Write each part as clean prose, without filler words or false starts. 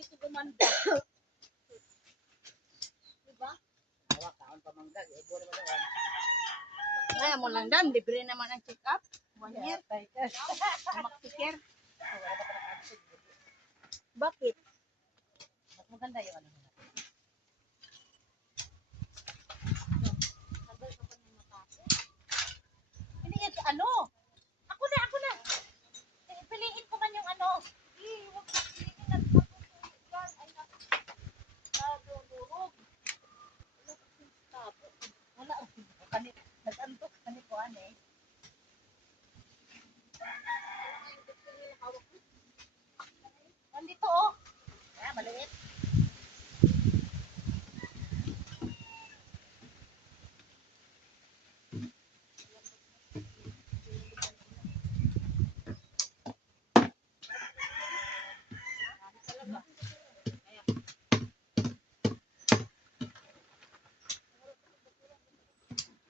dito gumanda. Diba? Hawak kaon pamangdag. Ego naman naman. Kaya mo lang dam, libre naman ang check-up. 1 year. Makiker. Bakit? Mas maganda yung ano. Tagal ka pa ng matapos. Hindi yan si ano? Ako na. Piliin ko man yung ano. Huwag ka piliin na tapos ay nadurog. Wala. Kanit. Nag-antok. Kanit ko eh. Nandito oh. Ah, maliit.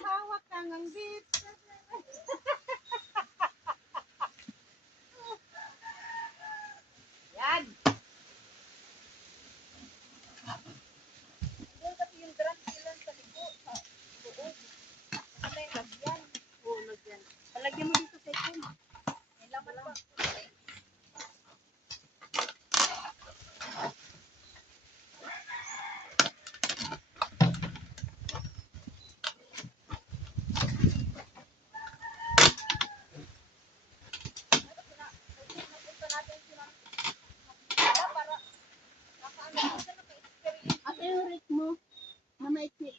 Hawak ka ng bit. Yan. Yan kasi yung drum ilan sa ligo. Sa loob. Ano yung lagyan? Oo, lagyan. Palagyan mo dito sa ikin. May laman pa. Ano yung rate mo na maikli?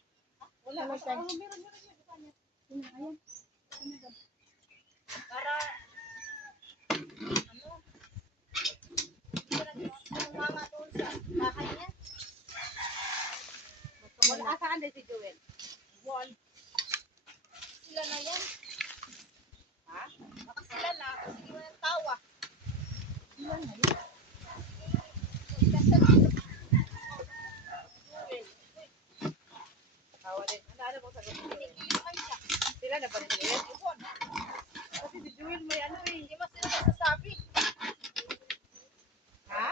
Wala. Meron. Ayan. Para, ano, mama doon sa bahay niya. Wala. Asaan din si Joel? Wall. Sila na yan. Ha? Baka sila na, kasi iwan ang tawa. Sila na yun. Tawa din. Ano mo sa gabi? Pinigilipan siya. Sila na ba rin sila? Ipon. Kasi si Joel may ano eh. Hindi ba sila nasasabi? Ha?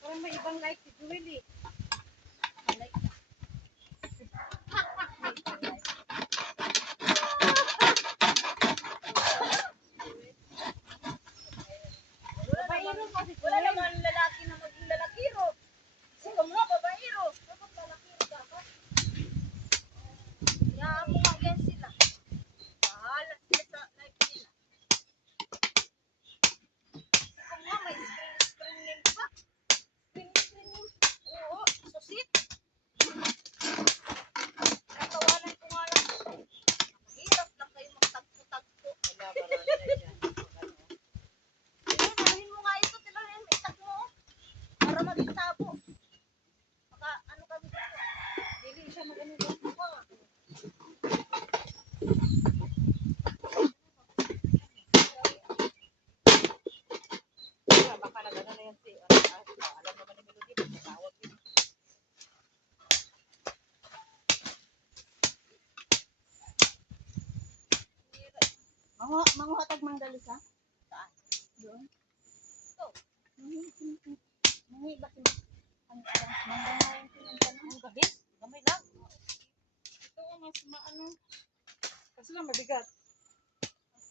Parang may ibang like si Joel eh. Like na. Wala naman lalaki na maging lalakiro. Sino mo, babaero. Dapat lalakiro dapat. Hayaan mo nga yan sila. Bahala sila sa life nila. Ikaw nga, may screen name pa. Screen name. Oo, susit. Natawanan ko nga lang. Mahirap lang kayo magtagpo-tagpo. Wala, marami na dyan. Tirahin mo nga ito, tirahin mo, itag mo. Para magtabo. Baka ano kami dito. Dili siya mag-ano doon. Baka nag-ano na yan si alam naman ni Melody. Magkatawag yun. Manguhatag manggalis ha? Saan? Doon? Ito. Mangi ba si manggangayan pinunta na? Ang gabi? Gamay lang. Ito mas maano. Kasi lang mabigat.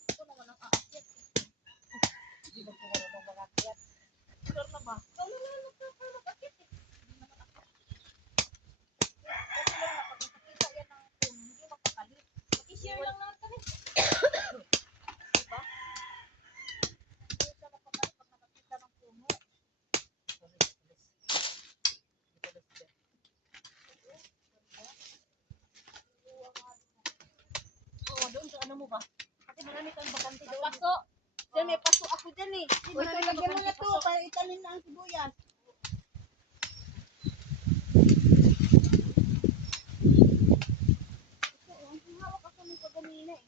Ito naman ang aakyat. Hindi ba po marunong mga kiyat? Sure na ba? Wala pero bakit eh? Hindi naman ako. Kasi lang na pag nakakita yan ng puno, hindi mapakalit. Mag-share lang naman kami. Diba? Hindi siya mapakalit pag nakakita ng puno. Oo, doon sa ano mo ba? Kasi marami kang bakante doon. Paso. Diyan may paso ako dyan eh. Uy, Ito, lagyan mo na to para itanim na ang sibuyas. Ito, ang hawak ako nito kanina eh.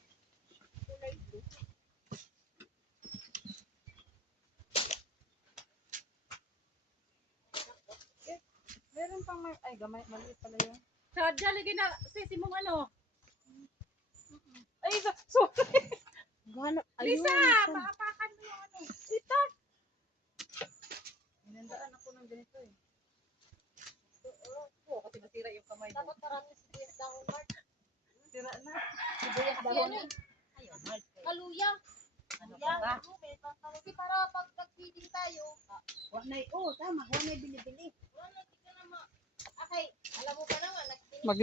Kulay blue. Meron pang may, ay gamay, maliit pala yun. Sa lagyan na, sisi mong ano. Ay, sorry. Gano, Lisa, maapakan mo yung ano. Ito. Naghandaan ako ng ganito eh. Oo, kasi nasira yung kamay mo. Dapat marami sibuyas dahon, Mark. Sira na. Sibuyas dahon. Ayun, Mark. Kaluya. Ano Kaluya. pa ba? Kasi para pag nag-feeding tayo, Tama, huwag na binibili. wala, di ka na ma... Okay, alam mo pa naman, Mag